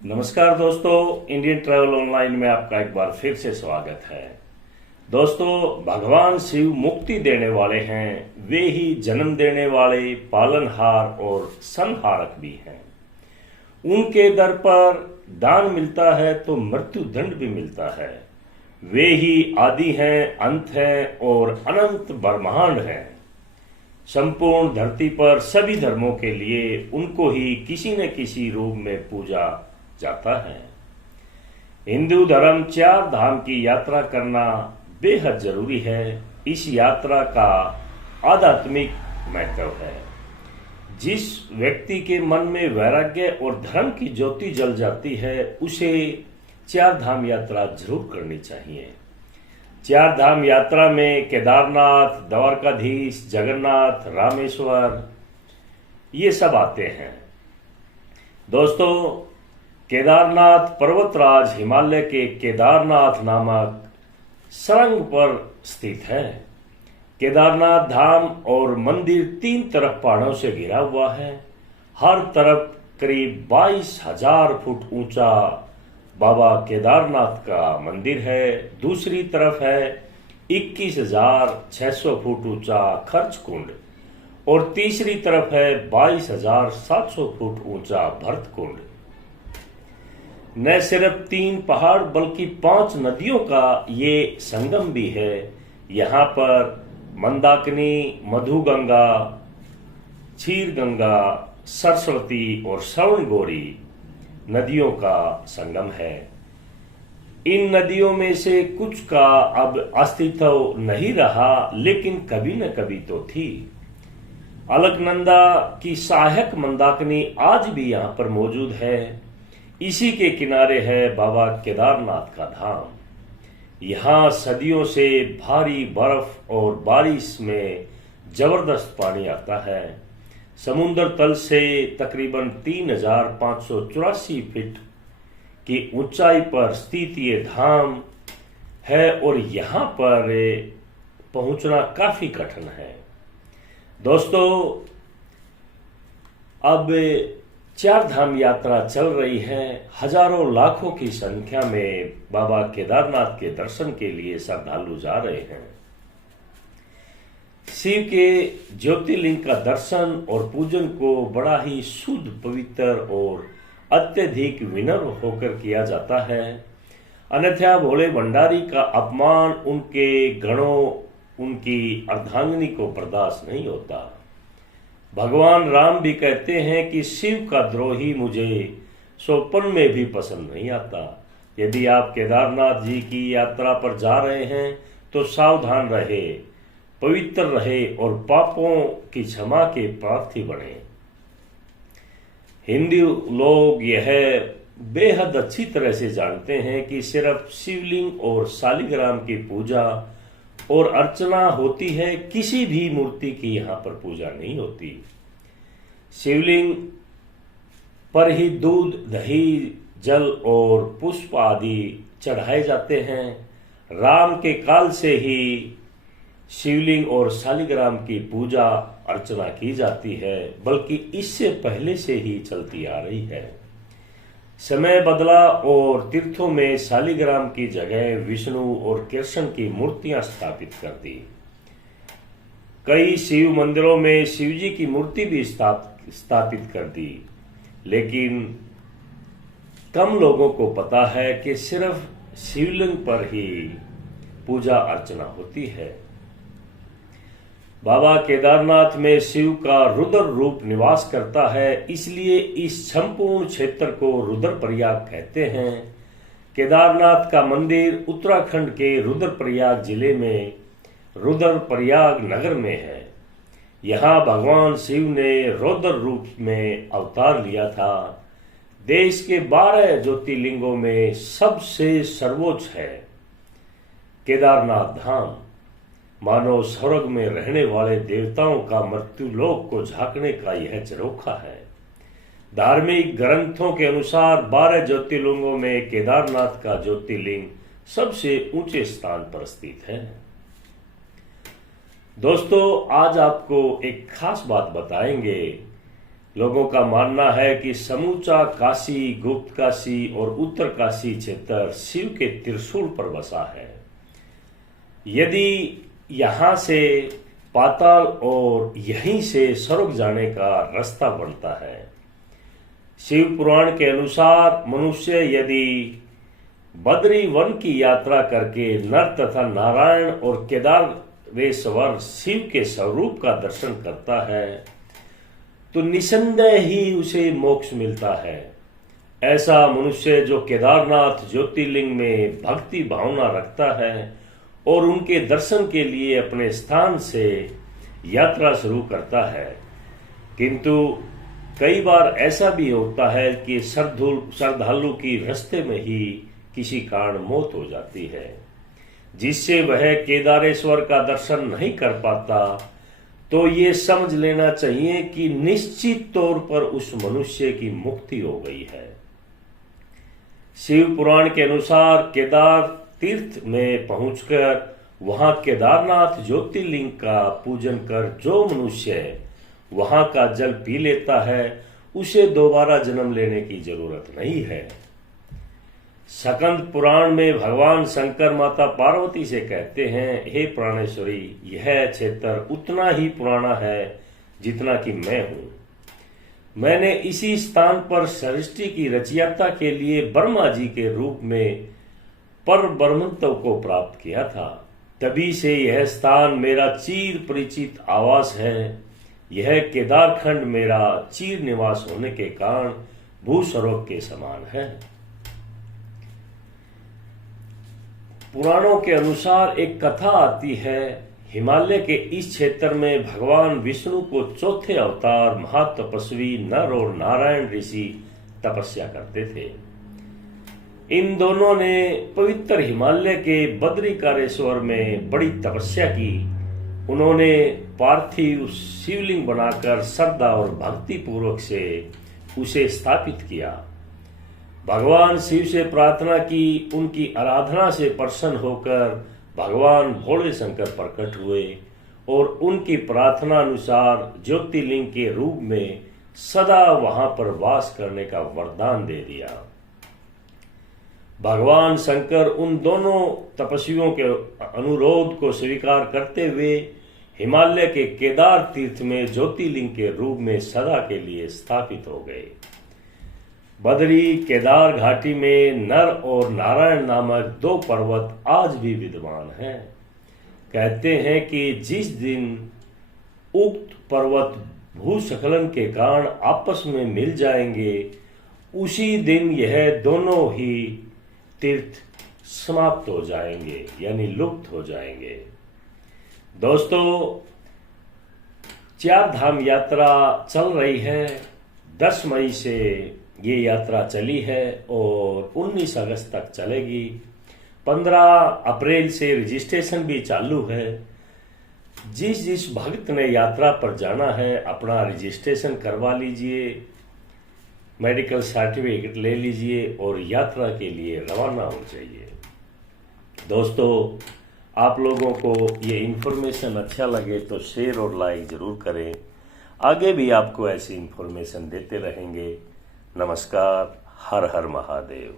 नमस्कार दोस्तों, Indian travel online में आपका एक बार फिर से स्वागत है। दोस्तों, भगवान शिव मुक्ति देने वाले हैं, वे ही जन्म देने वाले पालनहार और संहारक भी हैं। उनके दर पर दान मिलता है तो मृत्यु दंड भी मिलता है। वे ही आदि हैं, अंत हैं और अनंत ब्रह्मांड हैं। संपूर्ण धरती पर सभी धर्मों के लिए उनको ही किसी न किसी रूप में पूजा जाता है। हिंदू धर्म 4 धाम की यात्रा करना बेहद जरूरी है। इस यात्रा का आध्यात्मिक महत्व है। जिस व्यक्ति के मन में वैराग्य और धर्म की ज्योति जल जाती है, उसे 4 धाम यात्रा जरूर करनी चाहिए। 4 धाम यात्रा में केदारनाथ, द्वारकाधीश, जगन्नाथ, रामेश्वर ये सब आते हैं। दोस्तों, केदारनाथ पर्वतराज हिमालय के केदारनाथ नामक सुरंग पर स्थित है। केदारनाथ धाम और मंदिर 3 तरफ पहाड़ों से घिरा हुआ है। हर तरफ करीब 22,000 फुट ऊंचा बाबा केदारनाथ का मंदिर है। दूसरी तरफ है 21,600 फुट ऊंचा खर्च कुंड और तीसरी तरफ है 22,700 फुट ऊंचा भरत कुंड। न सिर्फ 3 पहाड़ बल्कि 5 नदियों का ये संगम भी है। यहाँ पर मंदाकिनी, मधुगंगा, क्षीर गंगा, सरस्वती और श्रवणगौरी नदियों का संगम है। इन नदियों में से कुछ का अब अस्तित्व नहीं रहा, लेकिन कभी न कभी तो थी। अलकनंदा की सहायक मंदाकिनी आज भी यहाँ पर मौजूद है। इसी के किनारे है बाबा केदारनाथ का धाम। यहाँ सदियों से भारी बर्फ और बारिश में जबरदस्त पानी आता है। समुद्र तल से तकरीबन 3,584 फीट की ऊंचाई पर स्थित ये धाम है और यहाँ पर पहुंचना काफी कठिन है। दोस्तों, अब 4 धाम यात्रा चल रही है। हजारों लाखों की संख्या में बाबा केदारनाथ के दर्शन के लिए श्रद्धालु जा रहे हैं। शिव के ज्योतिर्लिंग का दर्शन और पूजन को बड़ा ही शुद्ध, पवित्र और अत्यधिक विनम्र होकर किया जाता है। अन्यथा भोले भंडारी का अपमान उनके गणों, उनकी अर्धांगिनी को बर्दाश्त नहीं होता। भगवान राम भी कहते हैं कि शिव का द्रोही मुझे स्वप्न में भी पसंद नहीं आता। यदि आप केदारनाथ जी की यात्रा पर जा रहे हैं तो सावधान रहे, पवित्र रहे और पापों की क्षमा के प्रार्थी बने। हिंदू लोग यह बेहद अच्छी तरह से जानते हैं कि सिर्फ शिवलिंग और शालिग्राम की पूजा और अर्चना होती है, किसी भी मूर्ति की यहाँ पर पूजा नहीं होती। शिवलिंग पर ही दूध, दही, जल और पुष्प आदि चढ़ाए जाते हैं। राम के काल से ही शिवलिंग और शालिग्राम की पूजा अर्चना की जाती है, बल्कि इससे पहले से ही चलती आ रही है। समय बदला और तीर्थों में शालिग्राम की जगह विष्णु और कृष्ण की मूर्तियां स्थापित कर दी। कई शिव मंदिरों में शिवजी की मूर्ति भी स्थापित कर दी, लेकिन कम लोगों को पता है कि सिर्फ शिवलिंग पर ही पूजा अर्चना होती है। बाबा केदारनाथ में शिव का रुद्र रूप निवास करता है, इसलिए इस संपूर्ण क्षेत्र को रुद्रप्रयाग कहते हैं। केदारनाथ का मंदिर उत्तराखंड के रुद्रप्रयाग जिले में रुद्रप्रयाग नगर में है। यहाँ भगवान शिव ने रुद्र रूप में अवतार लिया था। देश के 12 ज्योतिर्लिंगों में सबसे सर्वोच्च है केदारनाथ धाम। मानो स्वर्ग में रहने वाले देवताओं का मृत्यु लोक को झांकने का यह झरोखा है। धार्मिक ग्रंथों के अनुसार 12 ज्योतिर्लिंगों में केदारनाथ का ज्योतिर्लिंग सबसे ऊंचे स्थान पर स्थित है। दोस्तों, आज आपको एक खास बात बताएंगे लोगों का मानना है कि समूचा काशी, गुप्त काशी और उत्तर काशी क्षेत्र शिव के त्रिशूल पर बसा है। यदि यहाँ से पाताल और यहीं से स्वर्ग जाने का रास्ता बनता है। शिव पुराण के अनुसार मनुष्य यदि बद्री वन की यात्रा करके नर तथा नारायण और केदारेश्वर शिव के स्वरूप का दर्शन करता है तो निसंदेह ही उसे मोक्ष मिलता है। ऐसा मनुष्य जो केदारनाथ ज्योतिर्लिंग में भक्ति भावना रखता है और उनके दर्शन के लिए अपने स्थान से यात्रा शुरू करता है, किंतु कई बार ऐसा भी होता है कि श्रद्धालु की रास्ते में ही किसी कारण मौत हो जाती है, जिससे वह केदारेश्वर का दर्शन नहीं कर पाता। तो ये समझ लेना चाहिए कि निश्चित तौर पर उस मनुष्य की मुक्ति हो गई है। शिव पुराण के अनुसार केदार तीर्थ में पहुंचकर वहां केदारनाथ ज्योतिर्लिंग का पूजन कर जो मनुष्य वहां का जल पी लेता है उसे दोबारा जन्म लेने की जरूरत नहीं है। स्कंद पुराण में भगवान शंकर माता पार्वती से कहते हैं, हे प्राणेश्वरी, यह क्षेत्र उतना ही पुराना है जितना कि मैं हूं। मैंने इसी स्थान पर सृष्टि की रचयिता के लिए ब्रह्मा जी के रूप में पर ब्रह्मत्व को प्राप्त किया था। तभी से यह स्थान मेरा चिर परिचित आवास है। यह केदारखंड मेरा चिर निवास होने के कारण भूस्वर्ग के समान है। पुराणों के अनुसार एक कथा आती है, हिमालय के इस क्षेत्र में भगवान विष्णु को चौथे अवतार महातपस्वी नर और नारायण ऋषि तपस्या करते थे। इन दोनों ने पवित्र हिमालय के बद्रिकारेश्वर में बड़ी तपस्या की। उन्होंने पार्थिव शिवलिंग बनाकर श्रद्धा और भक्ति पूर्वक से उसे स्थापित किया। भगवान शिव से प्रार्थना की। उनकी आराधना से प्रसन्न होकर भगवान भोले शंकर प्रकट हुए और उनकी प्रार्थना अनुसार ज्योतिर्लिंग के रूप में सदा वहां पर वास करने का वरदान दे दिया। भगवान शंकर उन दोनों तपस्वियों के अनुरोध को स्वीकार करते हुए हिमालय के केदार तीर्थ में ज्योतिर्लिंग के रूप में सदा के लिए स्थापित हो गए। बद्री केदार घाटी में नर और नारायण नामक दो पर्वत आज भी विद्यमान हैं। कहते हैं कि जिस दिन उक्त पर्वत भूस्खलन के कारण आपस में मिल जाएंगे उसी दिन यह दोनों ही तीर्थ समाप्त हो जाएंगे, यानी लुप्त हो जाएंगे। दोस्तों, चार धाम यात्रा चल रही है। 10 मई से ये यात्रा चली है और 19 अगस्त तक चलेगी। 15 अप्रैल से रजिस्ट्रेशन भी चालू है। जिस भक्त ने यात्रा पर जाना है अपना रजिस्ट्रेशन करवा लीजिए, मेडिकल सर्टिफिकेट ले लीजिए और यात्रा के लिए रवाना हो जाइए। दोस्तों, आप लोगों को ये इन्फॉर्मेशन अच्छा लगे तो शेयर और लाइक जरूर करें। आगे भी आपको ऐसी इन्फॉर्मेशन देते रहेंगे। नमस्कार। हर हर महादेव।